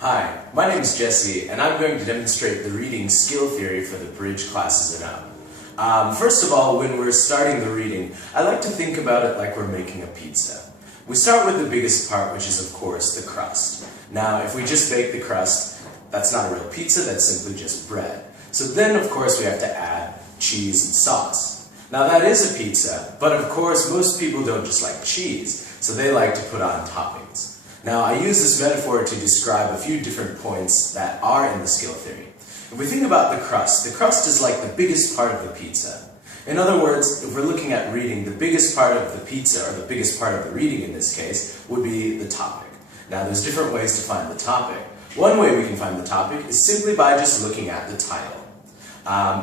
Hi, my name is Jesse, and I'm going to demonstrate the reading skill theory for the bridge classes and up. First of all, when we're starting the reading, I like to think about it like we're making a pizza. We start with the biggest part, which is, of course, the crust. Now, if we just bake the crust, that's not a real pizza, that's simply just bread. So then, of course, we have to add cheese and sauce. Now, that is a pizza, but of course, most people don't just like cheese, so they like to put on toppings. Now, I use this metaphor to describe a few different points that are in the skill theory. If we think about the crust is like the biggest part of the pizza. In other words, if we're looking at reading, the biggest part of the pizza, or the biggest part of the reading in this case, would be the topic. Now, there's different ways to find the topic. One way we can find the topic is simply by just looking at the title.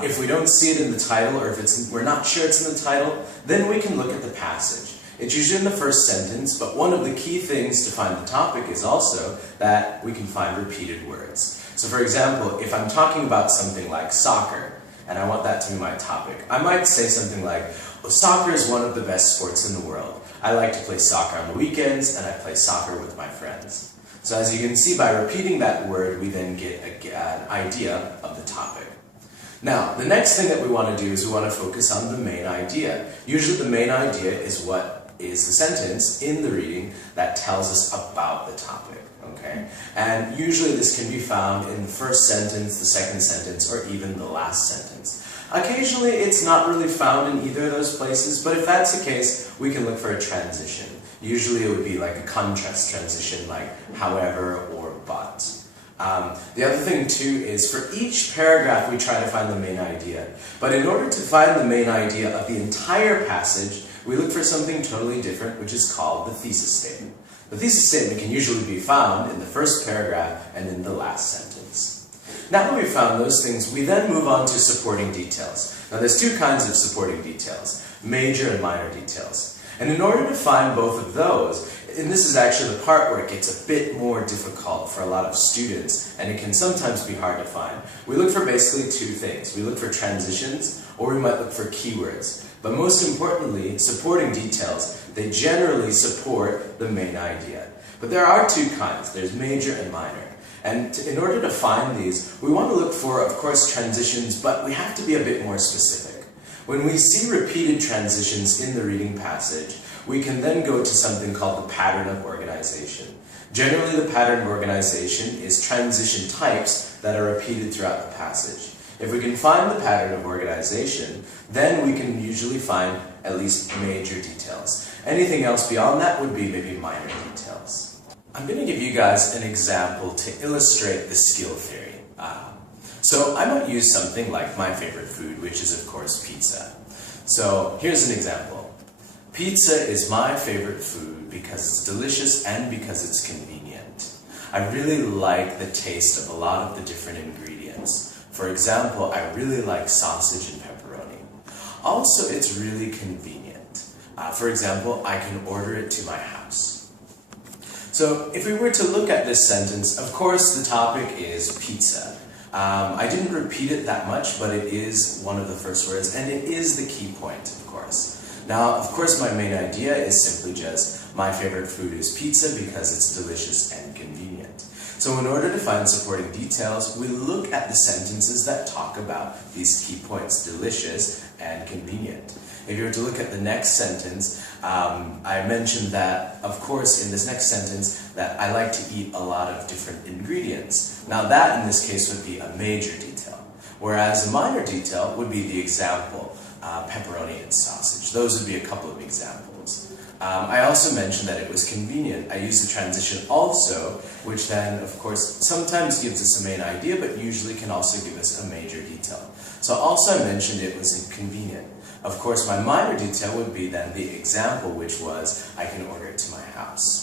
If we don't see it in the title, or if we're not sure it's in the title, then we can look at the passage. It's usually in the first sentence, but one of the key things to find the topic is also that we can find repeated words. So for example, if I'm talking about something like soccer, and I want that to be my topic, I might say something like, well, soccer is one of the best sports in the world. I like to play soccer on the weekends, and I play soccer with my friends. So as you can see, by repeating that word, we then get an idea of the topic. Now, the next thing that we want to do is we want to focus on the main idea. Usually the main idea is what is the sentence in the reading that tells us about the topic, okay? And usually this can be found in the first sentence, the second sentence, or even the last sentence. Occasionally it's not really found in either of those places, but if that's the case, we can look for a transition. Usually it would be like a contrast transition, like however or but. The other thing too is for each paragraph we try to find the main idea. But in order to find the main idea of the entire passage, we look for something totally different, which is called the thesis statement. The thesis statement can usually be found in the first paragraph and in the last sentence. Now that we've found those things, we then move on to supporting details. Now there's two kinds of supporting details, major and minor details. And in order to find both of those, and this is actually the part where it gets a bit more difficult for a lot of students, and it can sometimes be hard to find, we look for basically two things. We look for transitions, or we might look for keywords. But most importantly, supporting details, they generally support the main idea. But there are two kinds, there's major and minor. And in order to find these, we want to look for, of course, transitions, but we have to be a bit more specific. When we see repeated transitions in the reading passage, we can then go to something called the pattern of organization. Generally, the pattern of organization is transition types that are repeated throughout the passage. If we can find the pattern of organization, then we can usually find at least major details. Anything else beyond that would be maybe minor details. I'm going to give you guys an example to illustrate the skill theory. So I might use something like my favorite food, which is of course pizza. So here's an example. Pizza is my favorite food because it's delicious and because it's convenient. I really like the taste of a lot of the different ingredients. For example, I really like sausage and pepperoni. Also, it's really convenient. For example, I can order it to my house. So if we were to look at this sentence, of course the topic is pizza. I didn't repeat it that much, but it is one of the first words, and it is the key point, of course. Now, of course, my main idea is simply just my favorite food is pizza because it's delicious and convenient. So in order to find supporting details, we look at the sentences that talk about these key points, delicious and convenient. If you were to look at the next sentence, I mentioned that, of course, in this next sentence, that I like to eat a lot of different ingredients. Now that, in this case, would be a major detail, whereas a minor detail would be the example, pepperoni and sausage. Those would be a couple of examples. I also mentioned that it was convenient. I used the transition also, which then, of course, sometimes gives us a main idea, but usually can also give us a major detail. So also I mentioned it was convenient. Of course, my minor detail would be then the example, which was, I can order it to my house.